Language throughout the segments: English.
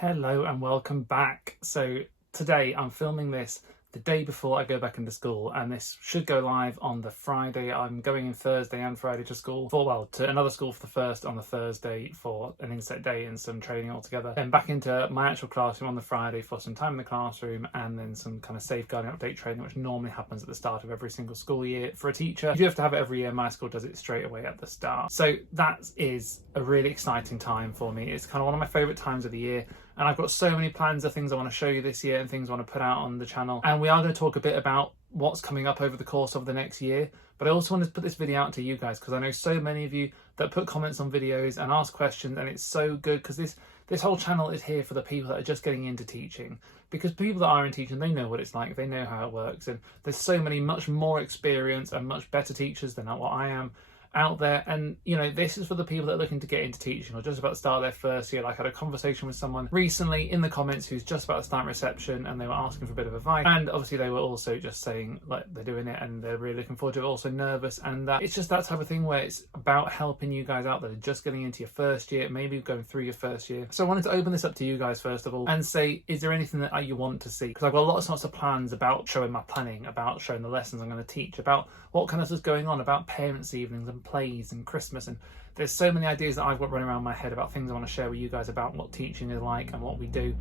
Hello and welcome back. So today I'm filming this the day before I go back into school, and this should go live on the Friday. I'm going in Thursday and Friday to school to another school for the first on the Thursday for an inset day and some training altogether. Then back into my actual classroom on the Friday for some time in the classroom, and then some kind of safeguarding update training, which normally happens at the start of every single school year for a teacher. You do have to have it every year. My school does it straight away at the start. So that is a really exciting time for me. It's kind of one of my favourite times of the year. And I've got so many plans of things I want to show you this year and things I want to put out on the channel. And we are going to talk a bit about what's coming up over the course of the next year. But I also wanted to put this video out to you guys because I know so many of you that put comments on videos and ask questions, and it's so good because this whole channel is here for the people that are just getting into teaching. Because people that are in teaching, they know what it's like, they know how it works. And there's so many much more experienced and much better teachers than what I am out there, and you know, this is for the people that are looking to get into teaching or just about to start their first year. Like, I had a conversation with someone recently in the comments who's just about to start reception, and they were asking for a bit of advice, and obviously they were also just saying like they're doing it and they're really looking forward to it, also nervous, and that it's just that type of thing where it's about helping you guys out that are just getting into your first year, maybe going through your first year. So I wanted to open this up to you guys first of all and say, is there anything that you want to see? Because I've got lots of plans about showing my planning, about showing the lessons I'm going to teach, about what kind of stuff's going on, about parents' evenings and plays and Christmas, and there's so many ideas that I've got running around my head about things I want to share with you guys about what teaching is like and what we do,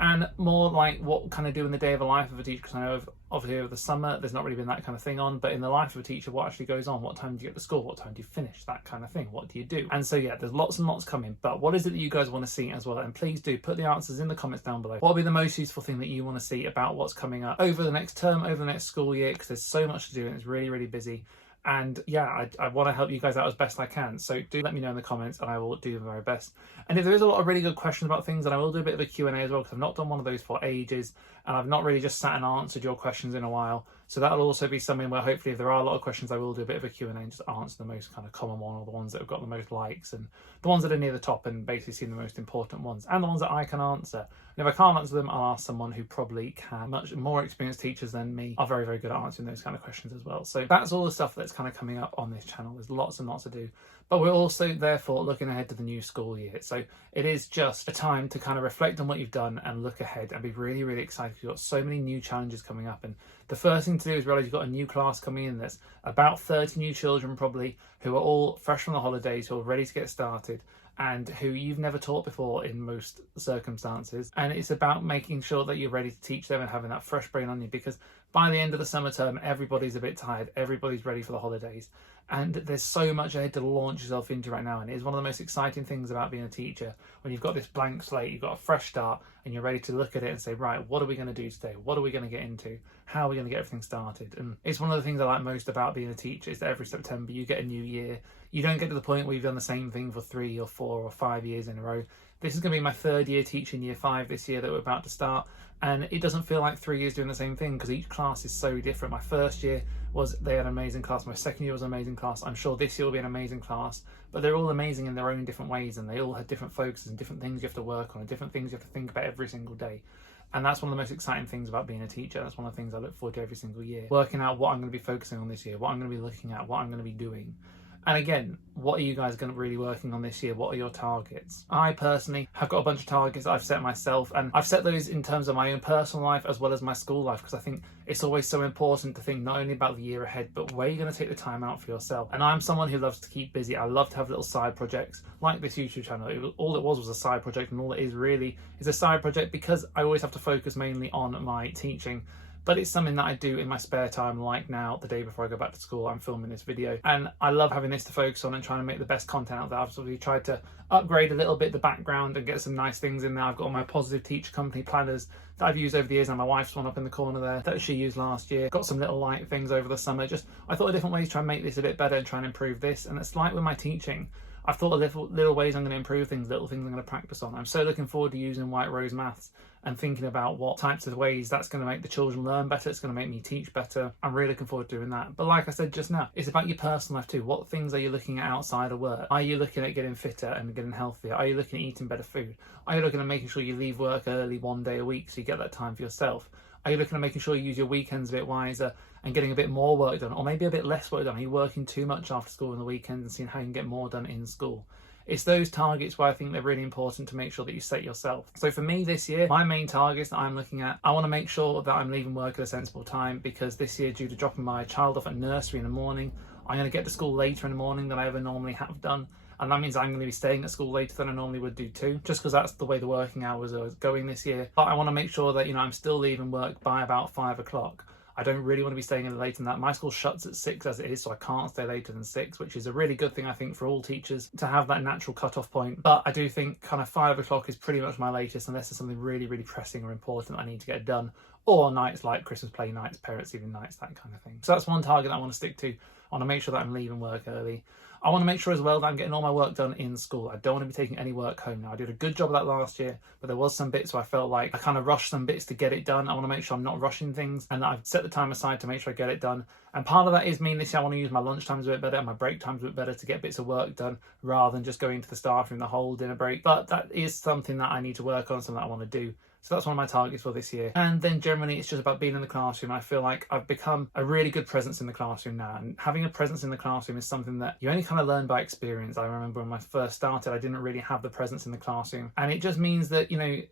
and more like what kind of do in the day of a life of a teacher. Because I know obviously over the summer there's not really been that kind of thing on, but in the life of a teacher, what actually goes on? What time do you get to school? What time do you finish? That kind of thing. What do you do? And so yeah, there's lots and lots coming, but what is it that you guys want to see as well? And please do put the answers in the comments down below. What will be the most useful thing that you want to see about what's coming up over the next term, over the next school year? Because there's so much to do and it's really busy. And yeah, I want to help you guys out as best I can. So do let me know in the comments and I will do the very best. And if there is a lot of really good questions about things, then I will do a bit of a Q&A as well, because I've not done one of those for ages. And I've not really just sat and answered your questions in a while. So that'll also be something where hopefully if there are a lot of questions, I will do a bit of a Q&A and just answer the most kind of common one, or the ones that have got the most likes, and the ones that are near the top, and basically seem the most important ones, and the ones that I can answer. And if I can't answer them, I'll ask someone who probably can. Much more experienced teachers than me are very good at answering those kind of questions as well. So that's all the stuff that's kind of coming up on this channel. There's lots and lots to do. But we're also therefore looking ahead to the new school year. So it is just a time to kind of reflect on what you've done and look ahead and be really excited. You've got so many new challenges coming up, and the first thing to do is realize you've got a new class coming in. There's about 30 new children probably who are all fresh from the holidays, who are ready to get started, and who you've never taught before in most circumstances. And it's about making sure that you're ready to teach them and having that fresh brain on you, because by the end of the summer term, everybody's a bit tired, everybody's ready for the holidays, and there's so much ahead to launch yourself into right now. And it is one of the most exciting things about being a teacher, when you've got this blank slate, you've got a fresh start, and you're ready to look at it and say, right, what are we going to do today? What are we going to get into? How are we going to get everything started? And it's one of the things I like most about being a teacher, is that every September you get a new year. You don't get to the point where you've done the same thing for 3 or 4 or 5 years in a row. This is going to be my 3rd year teaching year 5 this year that we're about to start, and it doesn't feel like 3 years doing the same thing, because each class is so different. My first year they had an amazing class. My second year was an amazing class. I'm sure this year will be an amazing class, but they're all amazing in their own different ways, and they all have different focuses and different things you have to work on and different things you have to think about every single day. And that's one of the most exciting things about being a teacher. That's one of the things I look forward to every single year. Working out what I'm going to be focusing on this year, what I'm going to be looking at, what I'm going to be doing. And again, what are you guys going to be really working on this year? What are your targets? I personally have got a bunch of targets I've set myself, and I've set those in terms of my own personal life as well as my school life, because I think it's always so important to think not only about the year ahead, but where you're going to take the time out for yourself. And I'm someone who loves to keep busy. I love to have little side projects like this YouTube channel. All it was a side project, and all it is really is a side project because I always have to focus mainly on my teaching. But it's something that I do in my spare time, like now, the day before I go back to school, I'm filming this video. And I love having this to focus on and trying to make the best content out there. I've obviously tried to upgrade a little bit the background and get some nice things in there. I've got all my Positive Teacher Company planners that I've used over the years, and my wife's one up in the corner there that she used last year. Got some little light things over the summer. I thought of different ways to try and make this a bit better and try and improve this. And it's like with my teaching, I've thought of little ways I'm going to improve things, little things I'm going to practice on. I'm so looking forward to using White Rose Maths and thinking about what types of ways that's going to make the children learn better. It's going to make me teach better. I'm really looking forward to doing that. But like I said just now, it's about your personal life too. What things are you looking at outside of work? Are you looking at getting fitter and getting healthier? Are you looking at eating better food? Are you looking at making sure you leave work early 1 day a week so you get that time for yourself? Are you looking at making sure you use your weekends a bit wiser and getting a bit more work done, or maybe a bit less work done? Are you working too much after school on the weekends and seeing how you can get more done in school? it's those targets where I think they're really important to make sure that you set yourself. So for me this year, my main targets that I'm looking at, I want to make sure that I'm leaving work at a sensible time, because this year, due to dropping my child off at nursery in the morning, I'm going to get to school later in the morning than I ever normally have done. And that means I'm going to be staying at school later than I normally would do too, just because that's the way the working hours are going this year. But I want to make sure that, I'm still leaving work by about 5 o'clock. I don't really want to be staying in later than that. My school shuts at 6 as it is, so I can't stay later than 6, which is a really good thing, I think, for all teachers to have that natural cut-off point. But I do think kind of 5 o'clock is pretty much my latest, unless there's something really, really pressing or important that I need to get done, or nights like Christmas play nights, parents' evening nights, that kind of thing. So that's one target I want to stick to. I want to make sure that I'm leaving work early. I want to make sure as well that I'm getting all my work done in school. I don't want to be taking any work home now. I did a good job of that last year, but there was some bits where I felt like I kind of rushed some bits to get it done. I want to make sure I'm not rushing things, and that I've set the time aside to make sure I get it done. And part of that is me this year, I want to use my lunch times a bit better and my break times a bit better to get bits of work done, rather than just going to the staff room the whole dinner break. But that is something that I need to work on, something that I want to do. So that's one of my targets for this year. And then generally it's just about being in the classroom. I feel like I've become a really good presence in the classroom now. And having a presence in the classroom is something that you only kind of learn by experience. I remember when I first started, I didn't really have the presence in the classroom. And it just means that,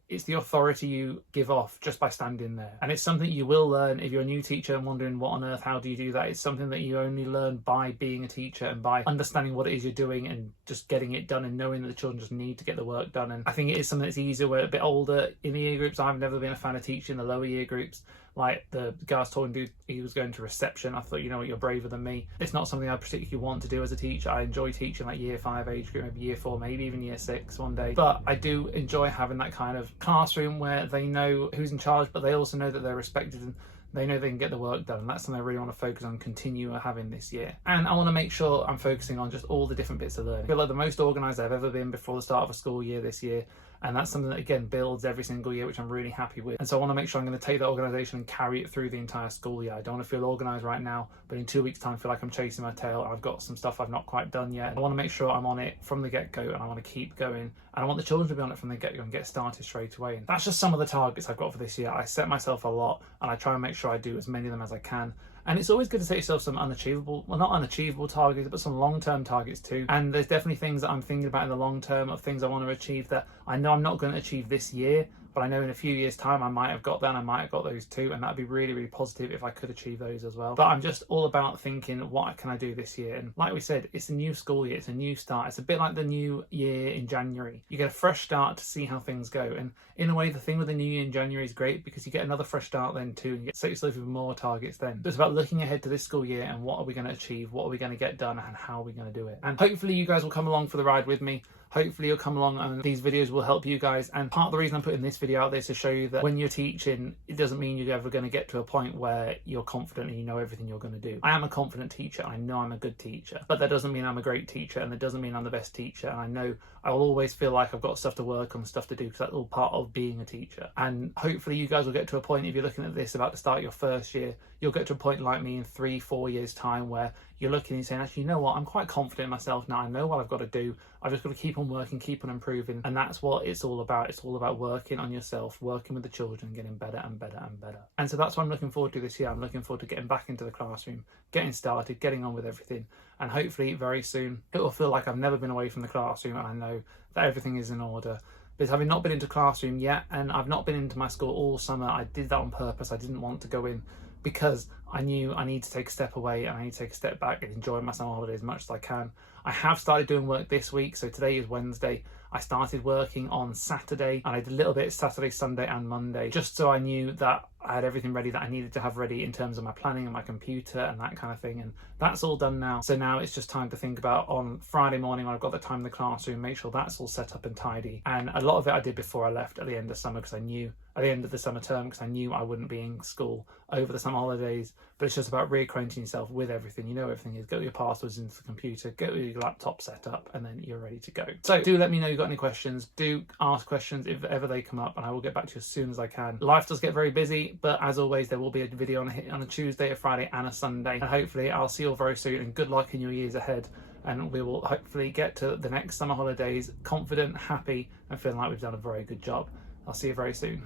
it's the authority you give off just by standing there. And it's something you will learn if you're a new teacher and wondering what on earth, how do you do that? It's something that you only learn by being a teacher and by understanding what it is you're doing and just getting it done and knowing that the children just need to get the work done. And I think it is something that's easier. We're a bit older in the year groups. I've never been a fan of teaching the lower year groups. Like the guy I was talking to, he was going to reception. I thought, you're braver than me. It's not something I particularly want to do as a teacher. I enjoy teaching like year 5 age group, maybe year 4, maybe even year 6 one day. But I do enjoy having that kind of classroom where they know who's in charge, but they also know that they're respected and they know they can get the work done. And that's something I really want to focus on, continue having this year. And I want to make sure I'm focusing on just all the different bits of learning. I feel like the most organised I've ever been before the start of a school year this year. And that's something that, again, builds every single year, which I'm really happy with. And so I want to make sure I'm going to take that organisation and carry it through the entire school year. I don't want to feel organised right now, but in 2 weeks' time, I feel like I'm chasing my tail. I've got some stuff I've not quite done yet. I want to make sure I'm on it from the get-go, and I want to keep going. And I want the children to be on it from the get-go and get started straight away. And that's just some of the targets I've got for this year. I set myself a lot, and I try and make sure I do as many of them as I can. And it's always good to set yourself some not unachievable targets, but some long-term targets too. And there's definitely things that I'm thinking about in the long term of things I want to achieve that I know I'm not going to achieve this year, but I know in a few years' time I might have got that and I might have got those too, and that'd be really, really positive if I could achieve those as well. But I'm just all about thinking, what can I do this year? And like we said, it's a new school year, it's a new start. It's a bit like the new year in January. You get a fresh start to see how things go. And in a way, the thing with the new year in January is great because you get another fresh start then too, and you get to set yourself even more targets then. But it's about looking ahead to this school year and what are we going to achieve, what are we going to get done, and how are we going to do it. And hopefully you guys will come along for the ride with me. Hopefully you'll come along and these videos will help you guys. And part of the reason I'm putting this video out there is to show you that when you're teaching, it doesn't mean you're ever going to get to a point where you're confident and you know everything you're going to do. I am a confident teacher. I know I'm a good teacher, but that doesn't mean I'm a great teacher, and that doesn't mean I'm the best teacher. And I know I will always feel like I've got stuff to work on, stuff to do, because that's all part of being a teacher. And hopefully you guys will get to a point, if you're looking at this about to start your first year, you'll get to a point like me in 3-4 years time where you're looking and saying, actually, you know what, I'm quite confident in myself now. I know what I've got to do. I've just got to keep on working, keep on improving. And that's what it's all about. It's all about working on yourself, working with the children, getting better and better and better. And so that's what I'm looking forward to this year. I'm looking forward to getting back into the classroom, getting started, getting on with everything. And hopefully very soon it will feel like I've never been away from the classroom and I know that everything is in order. Because having not been into classroom yet, and I've not been into my school all summer, I did that on purpose. I didn't want to go in because I knew I need to take a step away and I need to take a step back and enjoy my summer holiday as much as I can. I have started doing work this week, so today is Wednesday. I started working on Saturday and I did a little bit Saturday, Sunday and Monday, just so I knew that I had everything ready that I needed to have ready in terms of my planning and my computer and that kind of thing. And that's all done now. So now it's just time to think about on Friday morning when I've got the time in the classroom, make sure that's all set up and tidy. And a lot of it I did before I left at the end of summer, because I knew at the end of the summer term, because I knew I wouldn't be in school over the summer holidays. But it's just about reacquainting yourself with everything. You know everything is. Get your passwords into the computer, get your laptop set up, and then you're ready to go. So do let me know if you've got any questions. Do ask questions if ever they come up, and I will get back to you as soon as I can. Life does get very busy, but as always, there will be a video on a Tuesday, a Friday, and a Sunday. And hopefully I'll see you all very soon, and good luck in your years ahead. And we will hopefully get to the next summer holidays confident, happy, and feeling like we've done a very good job. I'll see you very soon.